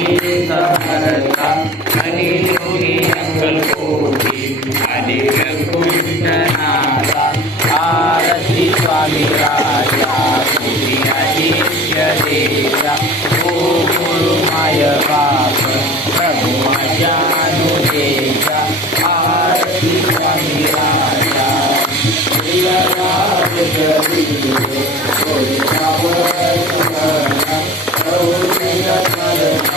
धनि अङ्गल्को हि धनिषकुण्डनाता आरति पाया सुनिष्यते चोल्माय पासुमयानुजे च आरति का राजा